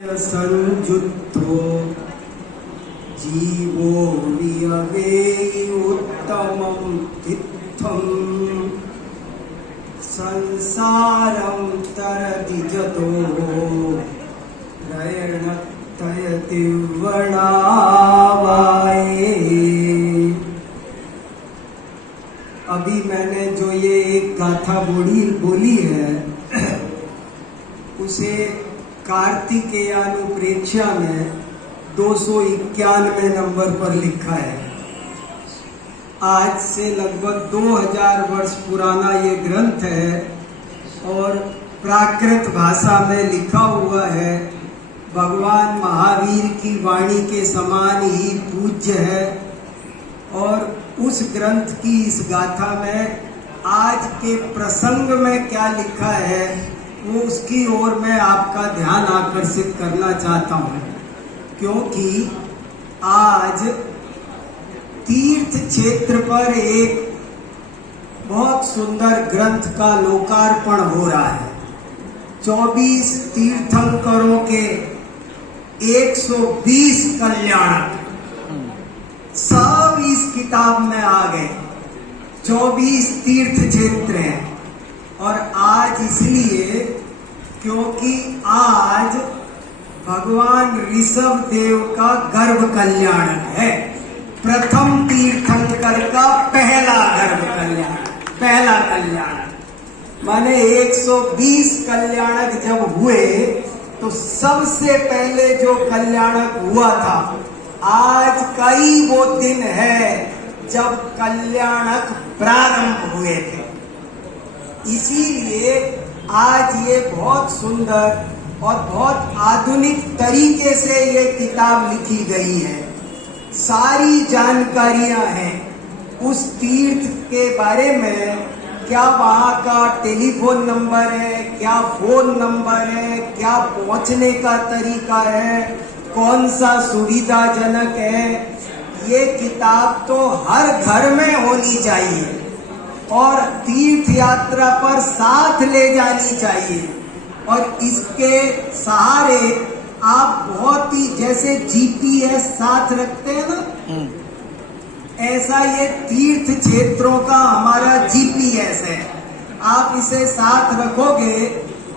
संजुत्थो जीवो विहवेहि उत्तमं तीर्थं संसारं तरति जतो त्रयणतयति वनावाये। अभी मैंने जो ये एक गाथा बोली है उसे कार्तिकेयानुप्रेक्षा में 291 नंबर पर लिखा है। आज से लगभग 2000 वर्ष पुराना ये ग्रंथ है और प्राकृत भाषा में लिखा हुआ है। भगवान महावीर की वाणी के समान ही पूज्य है और उस ग्रंथ की इस गाथा में आज के प्रसंग में क्या लिखा है वो उसकी ओर मैं आपका ध्यान आकर्षित करना चाहता हूँ, क्योंकि आज तीर्थ क्षेत्र पर एक बहुत सुंदर ग्रंथ का लोकार्पण हो रहा है। 24 तीर्थंकरों के 120 कल्याणक सब इस किताब में आ गए। 24 तीर्थ क्षेत्र हैं और आज इसलिए क्योंकि आज भगवान ऋषभ देव का गर्भ कल्याणक है। प्रथम तीर्थंकर का पहला गर्भ कल्याणक माने 120 कल्याणक जब हुए तो सबसे पहले जो कल्याणक हुआ था, आज का ही वो दिन है जब कल्याणक प्रारंभ हुए थे। इसीलिए आज ये बहुत सुंदर और बहुत आधुनिक तरीके से ये किताब लिखी गई है। सारी जानकारियां हैं उस तीर्थ के बारे में, क्या वहाँ का टेलीफोन नंबर है, क्या फोन नंबर है, क्या पहुँचने का तरीका है, कौन सा सुविधाजनक है। ये किताब तो हर घर में होनी चाहिए और तीर्थ यात्रा पर साथ ले जानी चाहिए। और इसके सहारे आप बहुत ही जैसे जीपीएस साथ रखते हैं ना, ऐसा ये तीर्थ क्षेत्रों का हमारा जीपीएस है। आप इसे साथ रखोगे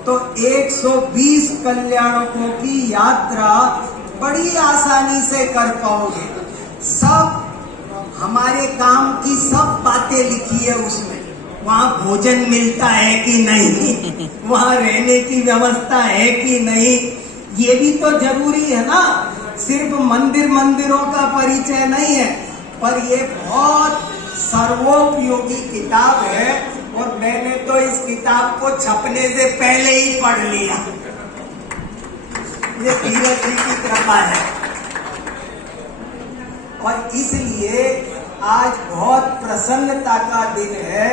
तो 120 कल्याणकों की यात्रा बड़ी आसानी से कर पाओगे। सब हमारे काम की सब बातें लिखी है उसमें। वहाँ भोजन मिलता है कि नहीं, वहाँ रहने की व्यवस्था है कि नहीं, ये भी तो जरूरी है ना। सिर्फ मंदिरों का परिचय नहीं है, पर ये बहुत सर्वोपयोगी किताब है और मैंने तो इस किताब को छपने से पहले ही पढ़ लिया। ये धीरज जी की कृपा है और इसलिए आज बहुत प्रसन्नता का दिन है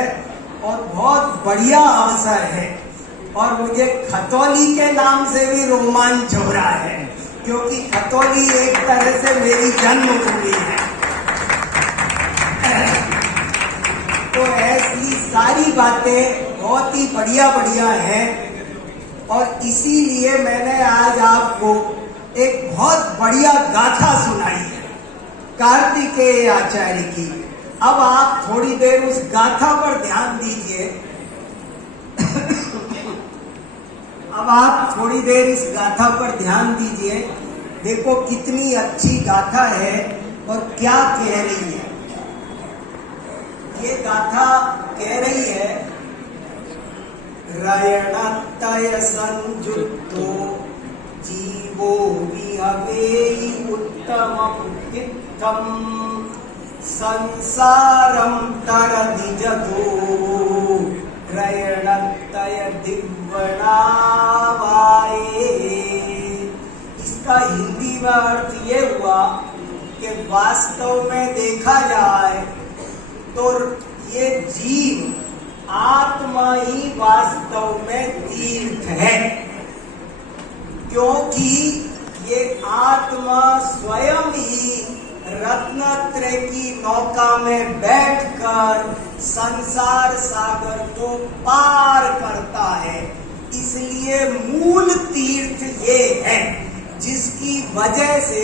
और बहुत बढ़िया अवसर है। और मुझे खतौली के नाम से भी रोमांच हो रहा है, क्योंकि खतौली एक तरह से मेरी जन्मभूमि है। तो ऐसी सारी बातें बहुत ही बढ़िया हैं और इसीलिए मैंने आज आपको एक बहुत बढ़िया गाथा सुनाई है कार्तिकेय आचार्य की। अब आप थोड़ी देर उस गाथा पर ध्यान दीजिए। अब आप थोड़ी देर इस गाथा पर ध्यान दीजिए। देखो कितनी अच्छी गाथा है और क्या कह रही है। ये गाथा कह रही है, रयणतय संजुत्तो जीवो विहवेहि उत्तमं तीर्थं संसारं तरति जतो त्रयणतयति वनावाये। इसका हिंदी में अर्थ ये हुआ कि वास्तव में देखा जाए तो ये जीव आत्मा ही वास्तव में तीर्थ है, क्योंकि ये आत्मा स्वयं ही रत्नत्रय की नौका में बैठकर संसार सागर को पार करता है। इसलिए मूल तीर्थ ये है। जिसकी वजह से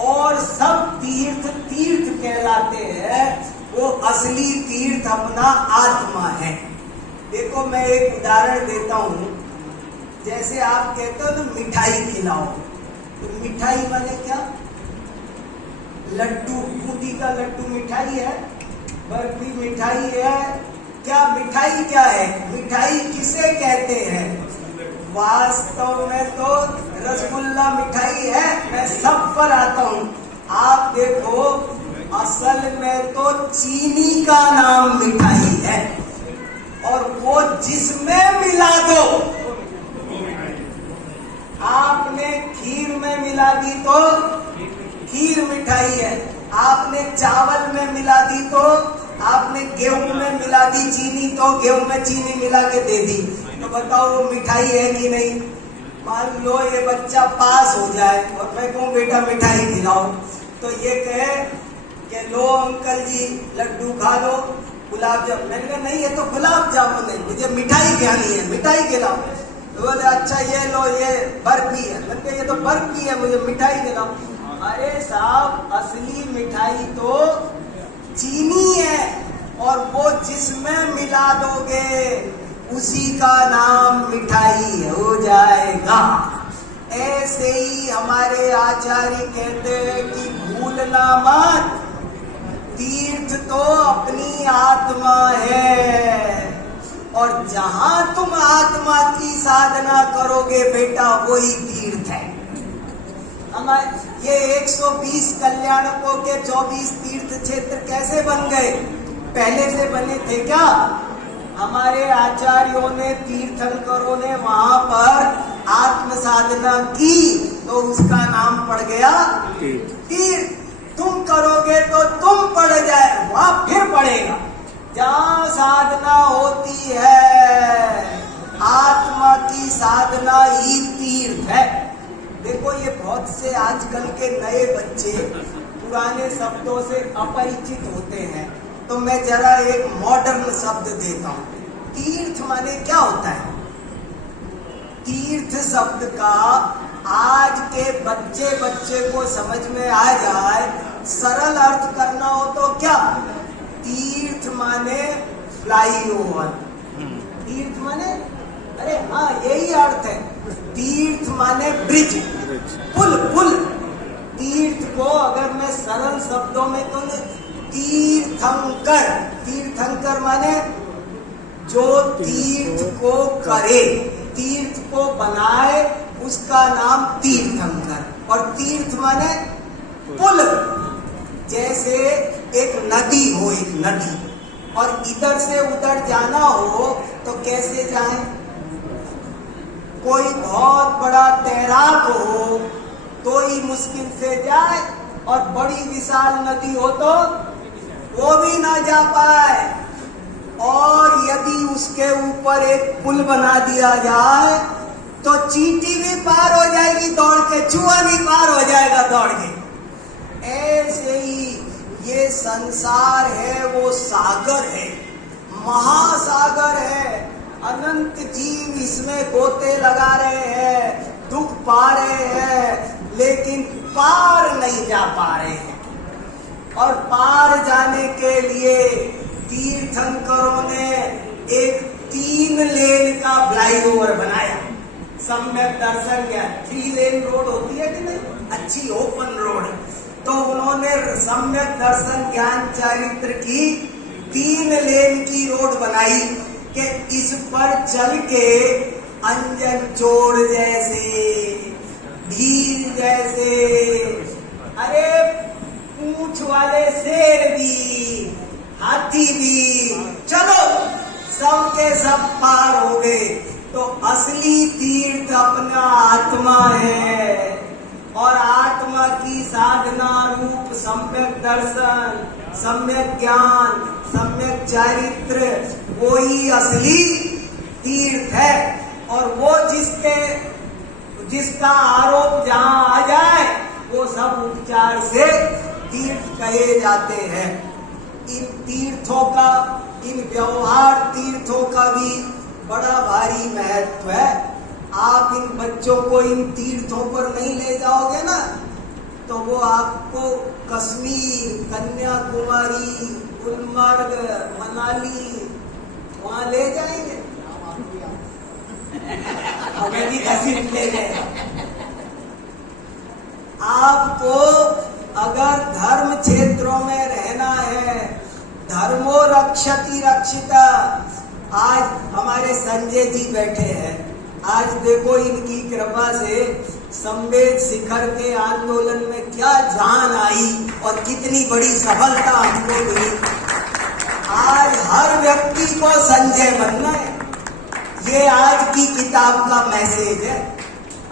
और सब तीर्थ तीर्थ कहलाते हैं, वो असली तीर्थ अपना आत्मा है। देखो मैं एक उदाहरण देता हूं। जैसे आप कहते हो तो मिठाई खिलाओ, तो मिठाई माने क्या? लड्डू, बूंदी का लड्डू मिठाई है, बर्फी मिठाई है। क्या मिठाई क्या है? मिठाई किसे कहते हैं? वास्तव में तो रसगुल्ला मिठाई है। मैं सब पर आता हूं। आप देखो, असल में तो चीनी का नाम मिठाई है, और वो जिसमें मिला दो, आपने खीर में मिला दी तो खीर मिठाई है, आपने चावल में मिला दी तो, आपने गेहूं में मिला दी चीनी तो गेहूं में चीनी मिला के दे दी, तो बताओ वो मिठाई है कि नहीं? मान लो ये बच्चा पास हो जाए और मैं कहूँ बेटा मिठाई खिलाओ, तो ये कहे कि लो अंकल जी लड्डू खा लो, गुलाब जामुन। मैंने कहा नहीं, ये तो गुलाब जामुन है, मुझे मिठाई खानी है, मिठाई खिलाओ। तो बोले अच्छा ये लो, ये बर्फी है। मैंने कहा ये तो बर्फी है, मुझे मिठाई खिलाओ। अरे साहब, असली मिठाई तो चीनी है, और वो जिसमें मिला दोगे उसी का नाम मिठाई हो जाएगा। ऐसे ही हमारे आचार्य कहते हैं कि भूलना मत, तीर्थ तो अपनी आत्मा है, और जहां तुम आत्मा की साधना करोगे बेटा, वही तीर्थ है। हमारे ये 120 कल्याणकों के 24 तीर्थ क्षेत्र कैसे बन गए? पहले से बने थे क्या? हमारे आचार्यों ने, तीर्थंकरों ने वहां पर आत्म साधना की, तो उसका नाम पड़ गया तीर्थ। तुम करोगे तो तुम पड़ जाए, वहां फिर पड़ेगा। जहां साधना होती है, आत्मा की साधना ही तीर्थ है। देखो ये बहुत से आजकल के नए बच्चे पुराने शब्दों से अपरिचित होते हैं, तो मैं जरा एक मॉडर्न शब्द देता हूं। तीर्थ माने क्या होता है? तीर्थ शब्द का आज के बच्चे को समझ में आ जाए, सरल अर्थ करना हो तो क्या? तीर्थ माने फ्लाईओवर। तीर्थ माने, अरे हाँ यही अर्थ है। तीर्थ माने ब्रिज, पुल। तीर्थ को अगर मैं सरल शब्दों में कहूँ, तीर्थंकर। तीर्थंकर माने जो तीर्थ को करे, तीर्थ को बनाए, उसका नाम तीर्थंकर। और तीर्थ माने पुल। जैसे एक नदी हो, एक नदी, और इधर से उधर जाना हो तो कैसे जाए? कोई बहुत बड़ा तैराक हो तो ही मुश्किल से जाए, और बड़ी विशाल नदी हो तो वो भी ना जा पाए। और यदि उसके ऊपर एक पुल बना दिया जाए तो चींटी भी पार हो जाएगी दौड़ के, चूहा भी पार हो जाएगा दौड़ के। ऐसे ही ये संसार है, वो सागर है, महासागर है। अनंत जीव इसमें गोते लगा रहे हैं, दुख पा रहे हैं, लेकिन पार नहीं जा पा रहे हैं। और पार जाने के लिए तीर्थंकरों ने एक 3 लेन का फ्लाईओवर बनाया, सम्यक दर्शन किया। 3 लेन रोड होती है कि नहीं, अच्छी ओपन रोड, तो उन्होंने सम्यक दर्शन ज्ञान चरित्र की 3 लेन की रोड बनाई कि इस पर चल के अंजन चोर जैसे, भील जैसे, अरे पूंछ वाले शेर भी, हाथी भी, चलो सबके सब पार हो गए। तो असली तीर्थ अपना आत्मा है, और आत्मा की साधना रूप सम्यक दर्शन, सम्यक ज्ञान, सम्यक चरित्र, वो ही असली तीर्थ है। और वो जिसका आरोप जहां आ जाए, वो सब उपचार से तीर्थ कहे जाते हैं। इन तीर्थों का, इन व्यवहार तीर्थों का भी बड़ा भारी महत्व है। आप इन बच्चों को इन तीर्थों पर नहीं ले जाओगे तो वो आपको कश्मीर, कन्याकुमारी, गुलमर्ग, मनाली वहां ले जाएंगे। हमें भी घसीट ले गए। आपको अगर धर्म क्षेत्रों में रहना है, धर्मो रक्षति रक्षिता। आज हमारे संजय जी बैठे हैं। आज देखो इनकी कृपा से संवेद शिखर के आंदोलन में क्या जान आई और कितनी बड़ी सफलता हमको मिली। आज हर व्यक्ति को संजय बनना है। ये आज की किताब का मैसेज है।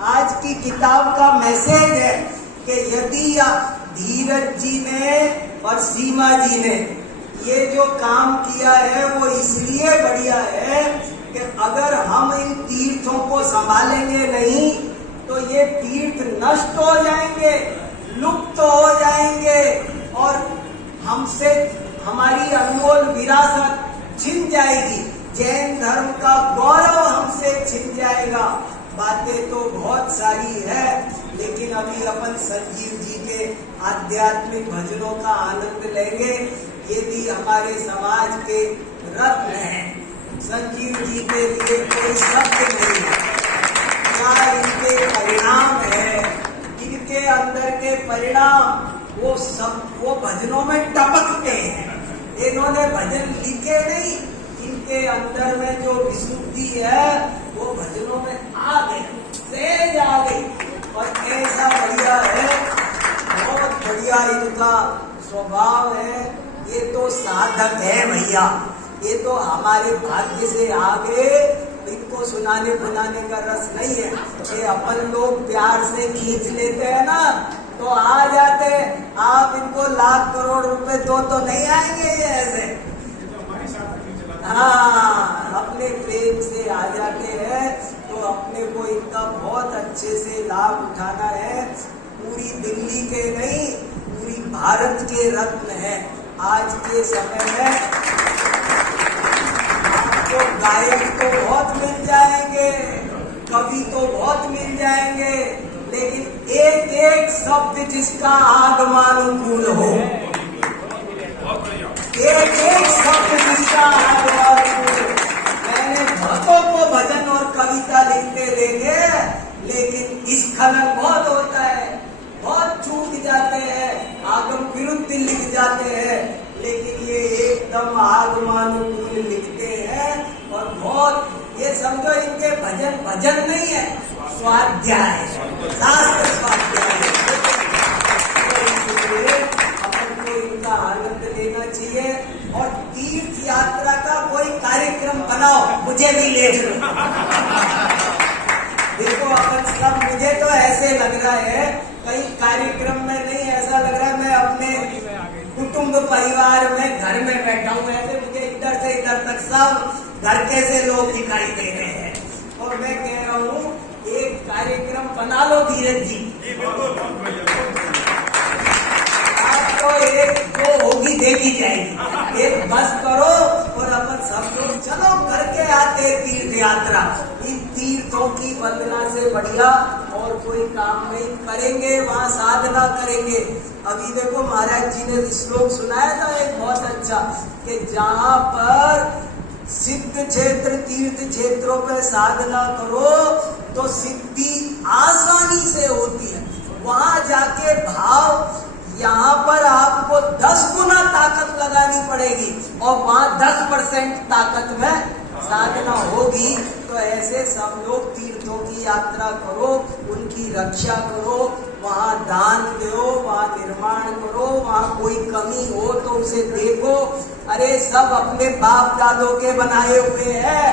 आज की किताब का मैसेज है कि यदि धीरज जी ने और सीमा जी ने ये जो काम किया है वो इसलिए बढ़िया है कि अगर हम इन तीर्थों को संभालेंगे नहीं तो ये तीर्थ नष्ट हो जाएंगे, लुप्त हो जाएंगे और हमसे हमारी अनमोल विरासत छिन जाएगी। जैन धर्म का गौरव हमसे छिन जाएगा। बातें तो बहुत सारी है, लेकिन अभी अपन संजीव जी के आध्यात्मिक भजनों का आनंद लेंगे। ये भी हमारे समाज के रत्न हैं। संजीव जी के लिए कोई शब्द नहीं है, क्या इनके परिणाम है, इनके अंदर के परिणाम वो भजनों में टपकते हैं। इन्होंने भजन लिखे नहीं, इनके अंदर में जो विशुद्धि है वो भजनों में आ गई, तेज आ गई। और ऐसा बढ़िया है, बहुत बढ़िया इनका स्वभाव है। ये तो साधक है भैया, ये तो हमारे भाग्य से आगे। इनको सुनाने बुनाने का रस नहीं है। ये अपन लोग प्यार से खींच लेते हैं ना तो आ जाते। आप इनको लाख करोड़ रुपए दो तो नहीं आएंगे ये ऐसे। हाँ, अपने प्रेम से आ जाते हैं तो अपने को इनका बहुत अच्छे से लाभ उठाना है। पूरी दिल्ली के नहीं, पूरी भारत के रत्न है। आज के समय में आपको गायक तो बहुत मिल जाएंगे, कवि तो बहुत मिल जाएंगे, लेकिन एक एक शब्द जिसका आगमनानुकूल हो, एक एक शब्द जिसका आगमनानुकूल हो। मैंने भक्तों को भजन और कविता लिखते देखे, लेकिन स्खलन बहुत होता है, बहुत चूक जाते हैं, आगम विरुद्ध लिख जाते हैं। लेकिन ये एकदम आगमनानुकूल लिखते हैं और बहुत, ये समझो इनके भजन भजन नहीं है, स्वाध्याय, शास्त्र स्वाध्याय। अपन को इनका आनंद लेना चाहिए। और तीर्थ यात्रा का कोई कार्यक्रम बनाओ, मुझे भी ले लो। देखो अपन सब, मुझे तो ऐसे लग रहा है कई कार्यक्रम में नहीं, ऐसा लग रहा है मैं अपने कुटुंब परिवार में घर में बैठा हूँ। ऐसे मुझे इधर से इधर तक सब घर के से लोग दिखाई दे रहे हैं। और मैं कह रहा हूँ एक कार्यक्रम बना लो धीरज जी। आपको एक दो होगी देखी जाएगी, एक बस करो और अपन सब लोग चलो करके आते तीर्थ यात्रा। इन तीर्थों की वंदना से बढ़िया और कोई काम नहीं। करेंगे वहाँ साधना करेंगे। अभी देखो महाराज जी ने श्लोक सुनाया था एक बहुत अच्छा, कि जहाँ पर सिद्ध क्षेत्र, तीर्थ क्षेत्रों पे साधना करो तो सिद्धि आसानी से होती है। वहां जाके भाव, यहाँ पर आपको 10 गुना ताकत लगानी पड़ेगी और वहां 10% ताकत में साधना होगी। तो ऐसे सब लोग तीर्थों की यात्रा करो, उनकी रक्षा करो, वहाँ दान दो, वहाँ निर्माण करो, वहाँ कोई कमी हो तो उसे देखो। अरे सब अपने बाप दादों के बनाए हुए हैं।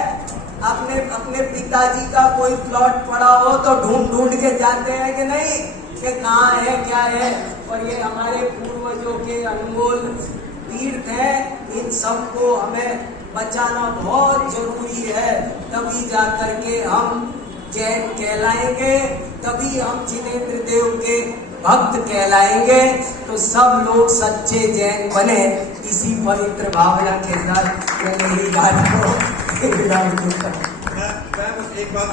अपने पिताजी का कोई प्लॉट पड़ा हो तो ढूंढ ढूंढ के जाते हैं कि नहीं, कि कहाँ है क्या है। और ये हमारे पूर्वजों के अनमोल तीर्थ है, इन सबको हमें बचाना बहुत जरूरी है। तभी जाकर के हम जैन कहलाएंगे, तभी हम जिनेंद्र देव के भक्त कहलाएंगे। तो सब लोग सच्चे जैन बने, इसी पवित्र भावना के साथ मेरी बात को एक बात